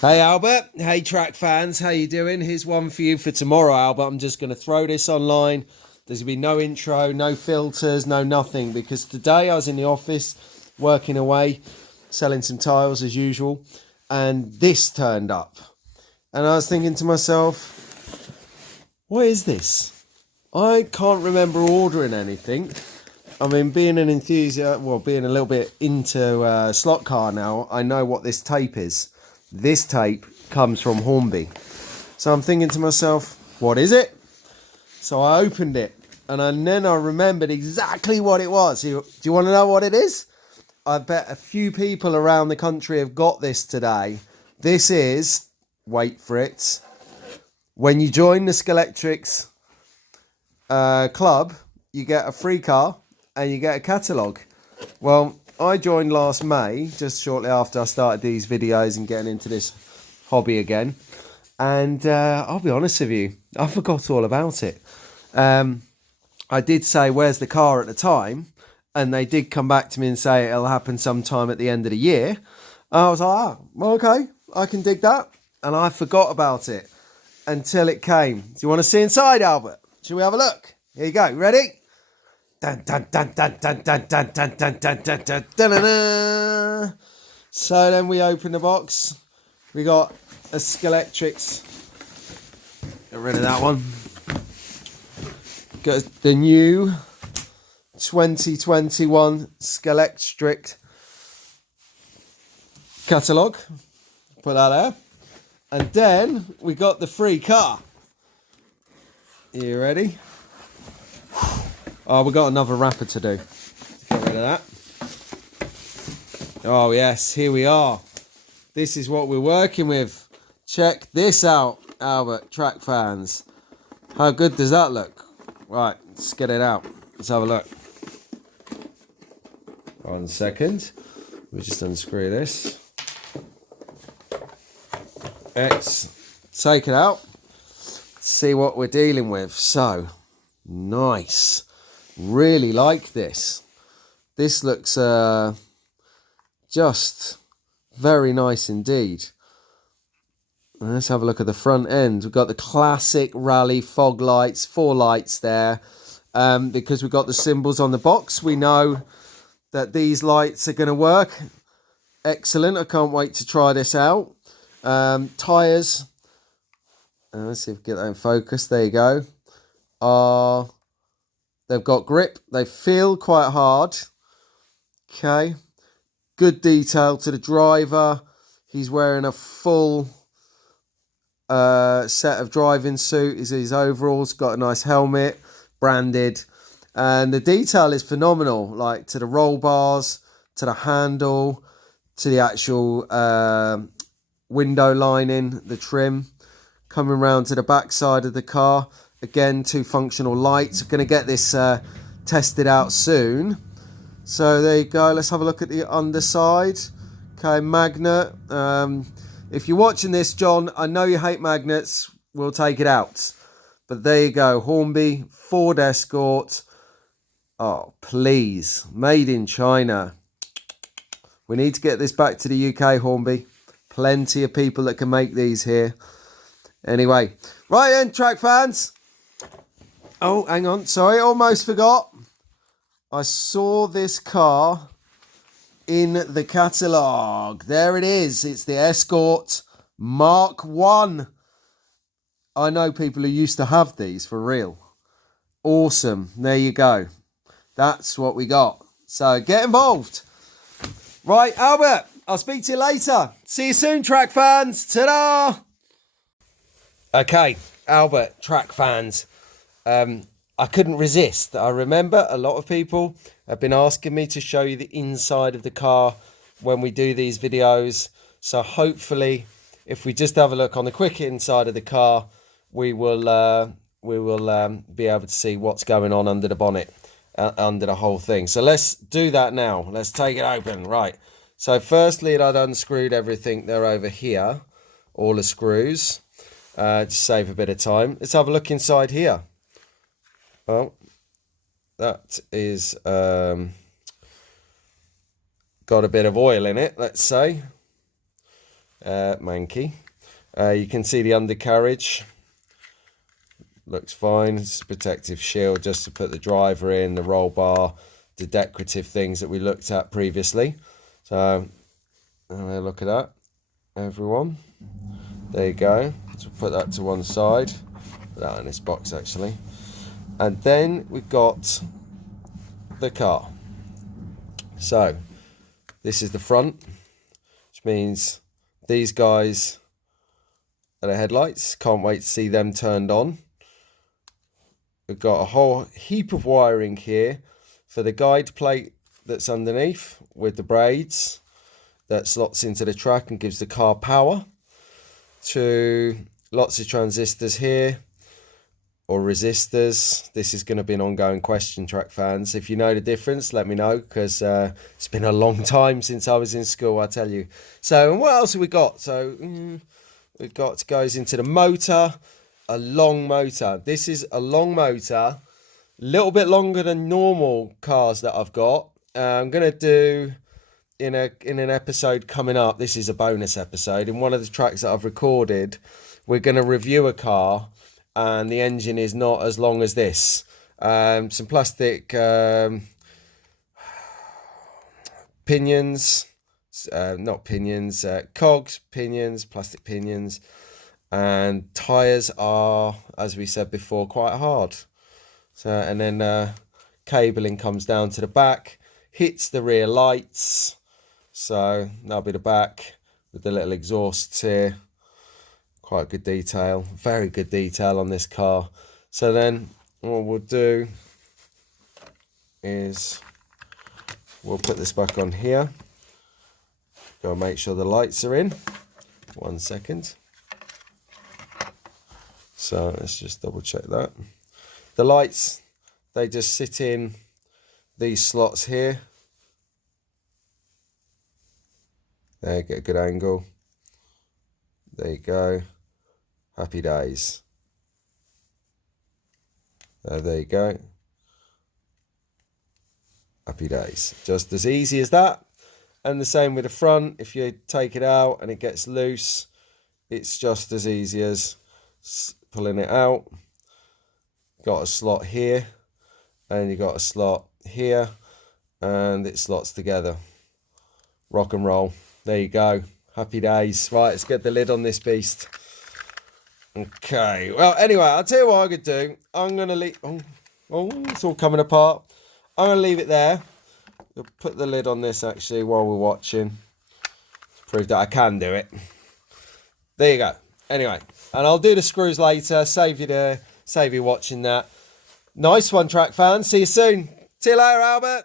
Hey Albert, hey track fans, how you doing? Here's one for you for tomorrow, Albert. I'm just going to throw this online. There's going to be no intro, no filters, no nothing, because today I was in the office working away, selling some tiles as usual, and this turned up. And I was thinking to myself, what is this? I can't remember ordering anything. I mean, being an enthusiast, well, being a little bit into slot car now, I know what this tape is. This tape comes from Hornby. So I'm thinking to myself, what is it? So I opened it and then I remembered exactly what it was. Do you want to know what it is? I bet a few people around the country have got this today. This is, wait for it, when you join the Scalextric club, you get a free car and you get a catalogue. Well, I joined last May, just shortly after I started these videos and getting into this hobby again. And I'll be honest with you, I forgot all about it. I did say, where's the car at the time? And they did come back to me and say it'll happen sometime at the end of the year. I was like, okay, I can dig that. And I forgot about it until it came. Do you want to see inside, Albert? Shall we have a look? Here you go. Ready? Dun, dun, dun, dun, dun, dun, dun, dun, dun, dun, dun, dun, dun, dun. So then we open the box. We got a Scalextric. Get rid of that one. Got the new 2021 Scalextric catalogue. Put that there. And then we got the free car. Are you ready? Oh, we've got another wrapper to do. Get rid of that. Oh, yes, here we are. This is what we're working with. Check this out, Albert, track fans. How good does that look? Right, let's get it out. Let's have a look. 1 second. We'll just unscrew this. Let's take it out. See what we're dealing with. So, nice. Really like this. This looks just very nice indeed. Let's have a look at the front end. We've got the classic rally fog lights, 4 lights there. Because we've got the symbols on the box, we know that these lights are going to work. Excellent. I can't wait to try this out. Tyres. Let's see if we can get that in focus. There you go. They've got grip. They feel quite hard. Okay. Good detail to the driver. He's wearing a full set of driving suit. His overalls. Got a nice helmet. Branded. And the detail is phenomenal. Like to the roll bars, to the handle, to the actual window lining, the trim. Coming around to the back side of the car. Again, 2 functional lights. We're going to get this tested out soon. So there you go. Let's have a look at the underside. Okay, magnet. If you're watching this, John, I know you hate magnets. We'll take it out. But there you go. Hornby, Ford Escort. Oh, please. Made in China. We need to get this back to the UK, Hornby. Plenty of people that can make these here. Anyway. Right then, track fans. Oh, hang on. Sorry, almost forgot. I saw this car in the catalogue. There it is. It's the Escort Mark 1. I know people who used to have these for real. Awesome. There you go. That's what we got. So get involved. Right, Albert, I'll speak to you later. See you soon, track fans. Ta-da! Okay, Albert, track fans. I couldn't resist. I remember a lot of people have been asking me to show you the inside of the car when we do these videos. So hopefully, if we just have a look on the quick inside of the car, we will be able to see what's going on under the bonnet, under the whole thing. So let's do that now. Let's take it open. Right. So firstly, I'd unscrewed everything. They're over here, all the screws. To save a bit of time. Let's have a look inside here. Well, that is got a bit of oil in it, let's say. manky. You can see the undercarriage. Looks fine. It's a protective shield just to put the driver in, the roll bar, the decorative things that we looked at previously. So, look at that, everyone. There you go. So put that to one side. Put that in this box, actually. And then we've got the car. So, this is the front, which means these guys are the headlights. Can't wait to see them turned on. We've got a whole heap of wiring here for the guide plate that's underneath with the braids that slots into the track and gives the car power. To lots of transistors here, or resistors. This is going to be an ongoing question, track fans. If you know the difference, let me know, because it's been a long time since I was in school, I tell you. So, and what else have we got? So, we've got, goes into the motor. A long motor. This is a long motor, a little bit longer than normal cars that I've got. I'm going to do in an episode coming up. This is a bonus episode. In one of the tracks that I've recorded, we're going to review a car, and the engine is not as long as this. Some plastic pinions, not pinions, cogs, pinions, plastic pinions. And tyres are, as we said before, quite hard. So, and then cabling comes down to the back, hits the rear lights. So that'll be the back with the little exhausts here. Quite good detail, very good detail on this car. So then what we'll do is we'll put this back on here. Go and make sure the lights are in. 1 second. So let's just double check that. The lights, they just sit in these slots here. There, get a good angle. There you go. Happy days. There you go. Happy days. Just as easy as that. And the same with the front. If you take it out and it gets loose, it's just as easy as pulling it out. Got a slot here, and you got a slot here, and it slots together. Rock and roll. There you go. Happy days. Right, let's get the lid on this beast. Okay. Well, anyway, I'll tell you what I could do. I'm going to leave... Oh, it's all coming apart. I'm going to leave it there. We'll put the lid on this, actually, while we're watching. To prove that I can do it. There you go. Anyway, and I'll do the screws later. Save you watching that. Nice one, track fans. See you soon. See you later, Albert.